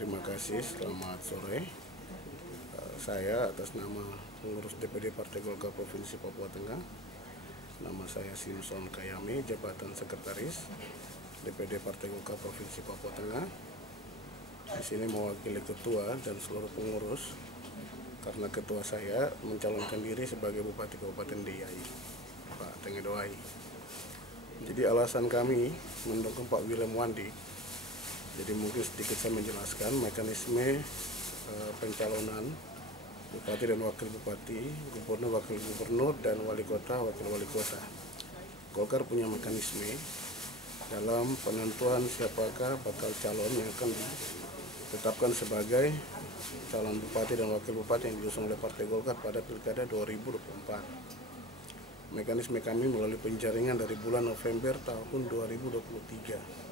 Terima kasih, selamat sore. Saya atas nama pengurus DPD Partai Golkar Provinsi Papua Tengah, nama saya Simpson Kayame, jabatan sekretaris DPD Partai Golkar Provinsi Papua Tengah. Di sini mewakili ketua dan seluruh pengurus, karena ketua saya mencalonkan diri sebagai Bupati Kabupaten Deiyai, Pak Tengedoai. Jadi alasan kami mendukung Pak Willem Wandik. Jadi mungkin sedikit saya menjelaskan mekanisme pencalonan Bupati dan Wakil Bupati, Gubernur, Wakil Gubernur, dan Wali Kota, Wakil Wali Kota. Golkar punya mekanisme dalam penentuan siapakah bakal calon yang akan ditetapkan sebagai calon Bupati dan Wakil Bupati yang diusung oleh Partai Golkar pada Pilkada 2024. Mekanisme kami melalui penjaringan dari bulan November tahun 2023.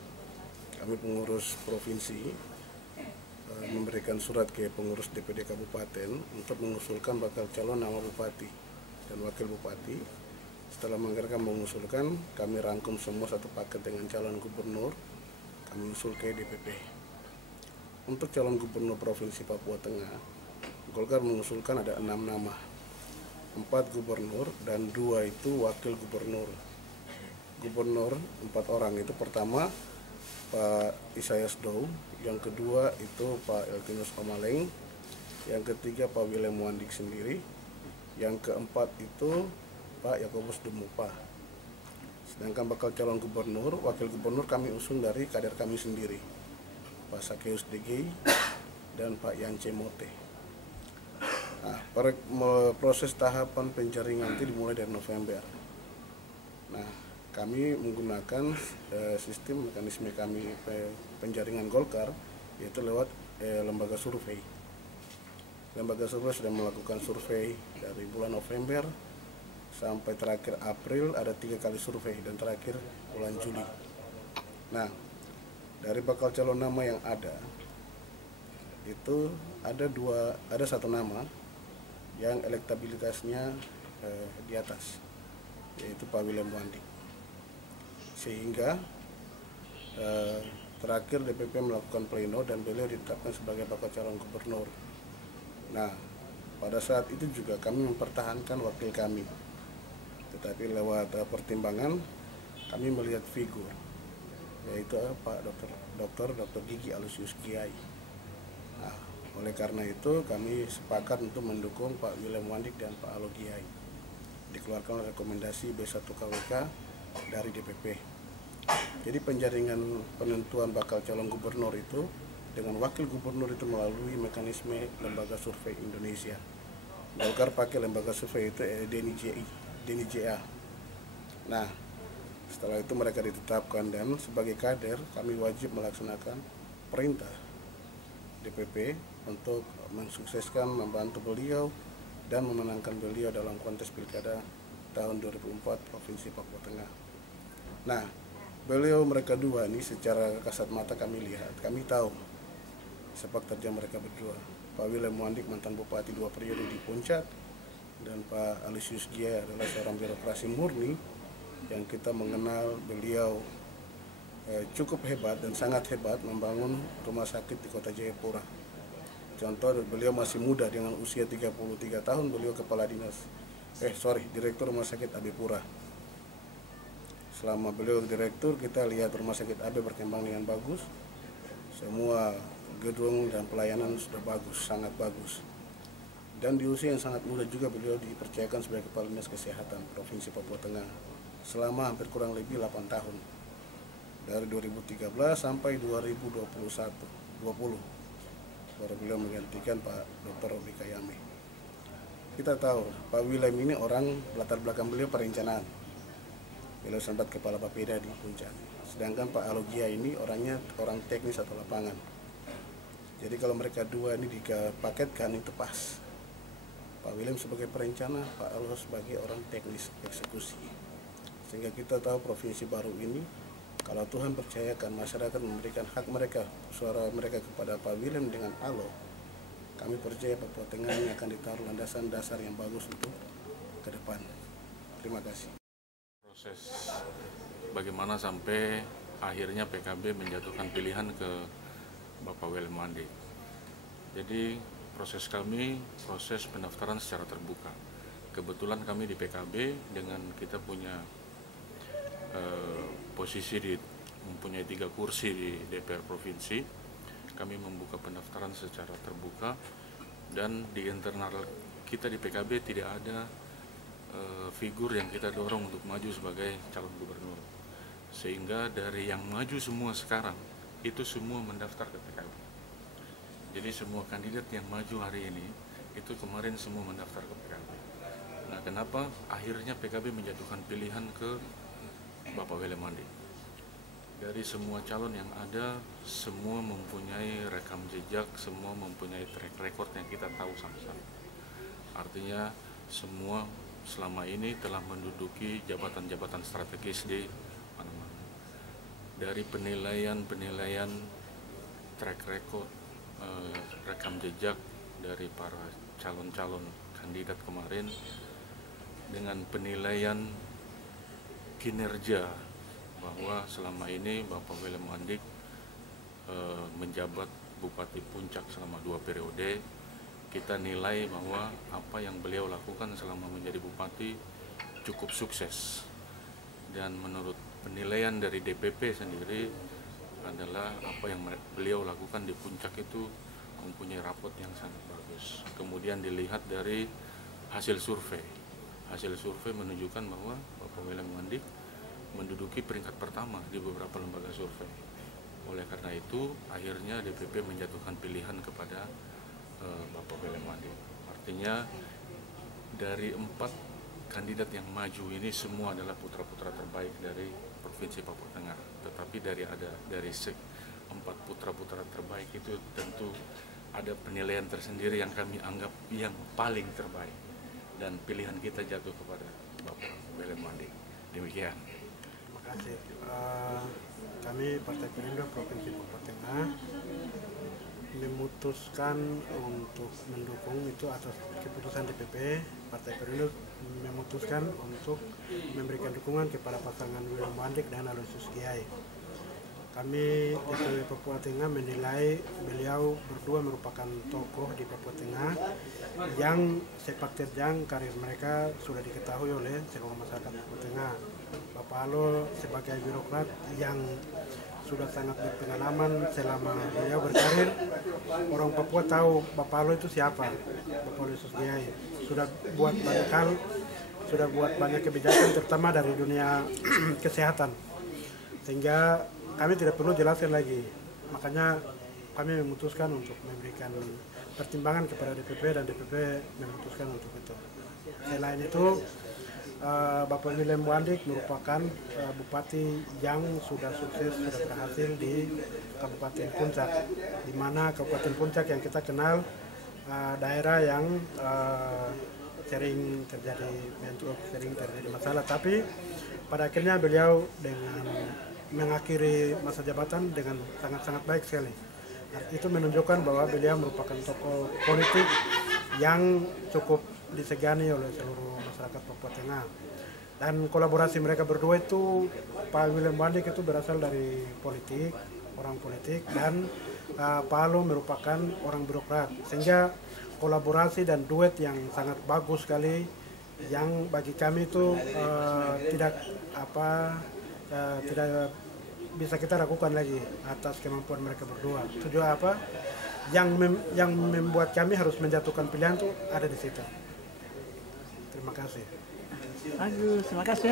Kami pengurus provinsi memberikan surat ke pengurus DPD Kabupaten untuk mengusulkan bakal calon nama Bupati dan Wakil Bupati. Setelah mengusulkan, kami rangkum semua satu paket dengan calon gubernur, kami usul ke DPP. Untuk calon gubernur Provinsi Papua Tengah, Golkar mengusulkan ada 6 nama, 4 gubernur dan 2 itu wakil gubernur. Gubernur 4 orang itu pertama Pak Isaias Dow, yang kedua itu Pak Eltinus Omaleng, yang ketiga Pak Willem Wandik sendiri, yang keempat itu Pak Yakobus Dumupa. Sedangkan bakal calon gubernur, wakil gubernur kami usung dari kader kami sendiri, Pak Sakeus DG dan Pak Yance Mote. Nah, proses tahapan penjaringan itu dimulai dari November. Nah, kami menggunakan sistem mekanisme kami penjaringan Golkar, yaitu lewat lembaga survei. Lembaga survei sudah melakukan survei dari bulan November sampai terakhir April, ada 3 kali survei, dan terakhir bulan Juli. Nah, dari bakal calon nama yang ada itu ada satu nama yang elektabilitasnya di atas, yaitu Pak Willem Wandik. Sehingga terakhir DPP melakukan pleno dan beliau ditetapkan sebagai bakal calon gubernur. Nah, pada saat itu juga kami mempertahankan wakil kami, tetapi lewat pertimbangan kami melihat figur, yaitu Pak Dr. Gigi Alusius Kiai. Nah, oleh karena itu kami sepakat untuk mendukung Pak Willem Wandik dan Pak Alo Kiai. Dikeluarkan rekomendasi B1 KWK dari DPP. Jadi penjaringan penentuan bakal calon gubernur itu dengan wakil gubernur itu melalui mekanisme lembaga survei Indonesia. Golkar pakai lembaga survei itu DNIJA. Nah, setelah itu mereka ditetapkan, dan sebagai kader kami wajib melaksanakan perintah DPP untuk mensukseskan, membantu beliau dan memenangkan beliau dalam kontes Pilkada tahun 2004 Provinsi Papua Tengah. Nah, mereka dua ini secara kasat mata kami lihat, kami tahu sepak terjang mereka berdua. Pak Willem Wandik mantan Bupati 2 periode di Puncak, dan Pak Alusius Kiai adalah seorang birokrasi murni yang kita mengenal beliau cukup hebat dan sangat hebat membangun rumah sakit di Kota Jayapura. Contoh, beliau masih muda dengan usia 33 tahun, beliau kepala direktur rumah sakit AB Pura. Selama beliau direktur, kita lihat rumah sakit AB berkembang dengan bagus. Semua gedung dan pelayanan sudah bagus, sangat bagus. Dan di usia yang sangat muda juga beliau dipercayakan sebagai Kepala Dinas Kesehatan Provinsi Papua Tengah selama hampir kurang lebih 8 tahun. Dari 2013 sampai 2020. Baru beliau menggantikan Pak Dr. Robi Kayame. Kita tahu Pak Willem ini orang, latar belakang beliau perencanaan. Beliau sempat kepala Bapeda di Puncak. Sedangkan Pak Alo Kiai ini orangnya orang teknis atau lapangan. Jadi kalau mereka dua ini dipaketkan itu pas. Pak Willem sebagai perencana, Pak Alo sebagai orang teknis eksekusi. Sehingga kita tahu provinsi baru ini, kalau Tuhan percayakan masyarakat memberikan hak mereka, suara mereka kepada Pak Willem dengan Alo, kami percaya Papua Tengah ini akan ditaruh landasan dasar yang bagus untuk ke depan. Terima kasih. Bagaimana sampai akhirnya PKB menjatuhkan pilihan ke Bapak William Mandi. Jadi proses kami, proses pendaftaran secara terbuka. Kebetulan kami di PKB dengan kita punya posisi mempunyai 3 kursi di DPR Provinsi, kami membuka pendaftaran secara terbuka, dan di internal kita di PKB tidak ada figur yang kita dorong untuk maju sebagai calon gubernur. Sehingga dari yang maju semua sekarang, itu semua mendaftar ke PKB. Jadi semua kandidat yang maju hari ini, itu kemarin semua mendaftar ke PKB. Nah, kenapa akhirnya PKB menjatuhkan pilihan ke Bapak William Mandi? Dari semua calon yang ada, semua mempunyai rekam jejak, semua mempunyai track record yang kita tahu sama-sama. Artinya semua selama ini telah menduduki jabatan-jabatan strategis di mana-mana. Dari penilaian track record, rekam jejak dari para calon-calon kandidat kemarin, dengan penilaian kinerja bahwa selama ini Bapak William Mandi menjabat Bupati Puncak selama 2 periode, kita nilai bahwa apa yang beliau lakukan selama menjadi bupati cukup sukses. Dan menurut penilaian dari DPP sendiri adalah apa yang beliau lakukan di Puncak itu mempunyai rapot yang sangat bagus. Kemudian dilihat dari hasil survei. Hasil survei menunjukkan bahwa Bapak William Mandi menduduki peringkat pertama di beberapa lembaga survei. Oleh karena itu, akhirnya DPP menjatuhkan pilihan kepada Bapak William Mandi. Artinya dari 4 kandidat yang maju ini semua adalah putra-putra terbaik dari Provinsi Papua Tengah. Tetapi dari 4 putra-putra terbaik itu tentu ada penilaian tersendiri yang kami anggap yang paling terbaik. Dan pilihan kita jatuh kepada Bapak William Mandi. Demikian. Terima kasih. Kami Partai Perindo Provinsi Papua Tengah memutuskan untuk mendukung itu atas keputusan DPP. Partai Perindo memutuskan untuk memberikan dukungan kepada pasangan William Mandi dan Aloysius Kiai. Kami DPP Papua Tengah menilai beliau berdua merupakan tokoh di Papua Tengah yang sepak terjang karir mereka sudah diketahui oleh seluruh masyarakat Papua Tengah. Bapak Alo sebagai birokrat yang sudah sangat berpengalaman selama beliau berkarir, orang Papua tahu Bapak Alo itu siapa. Bapak Aloysius Kiai sudah buat banyak hal, sudah buat banyak kebijakan terutama dari dunia kesehatan, sehingga kami tidak perlu jelaskan lagi. Makanya kami memutuskan untuk memberikan pertimbangan kepada DPP dan DPP memutuskan untuk itu. Selain itu, Bapak William Mandi merupakan bupati yang sudah sukses, sudah berhasil di Kabupaten Puncak, di mana Kabupaten Puncak yang kita kenal daerah yang sering terjadi bentrok, sering terjadi masalah. Tapi pada akhirnya beliau dengan mengakhiri masa jabatan dengan sangat-sangat baik sekali. Itu menunjukkan bahwa beliau merupakan tokoh politik yang cukup disegani oleh seluruh masyarakat Papua Tengah. Dan kolaborasi mereka berdua itu, Pak William Mandi itu berasal dari politik, orang politik, dan Pak Alo merupakan orang birokrat. Sehingga kolaborasi dan duet yang sangat bagus sekali, yang bagi kami itu tidak bisa kita lakukan lagi atas kemampuan mereka berdua. Tujuan apa? Yang membuat kami harus menjatuhkan pilihan itu ada di situ. Terima kasih. Bagus, terima kasih ya.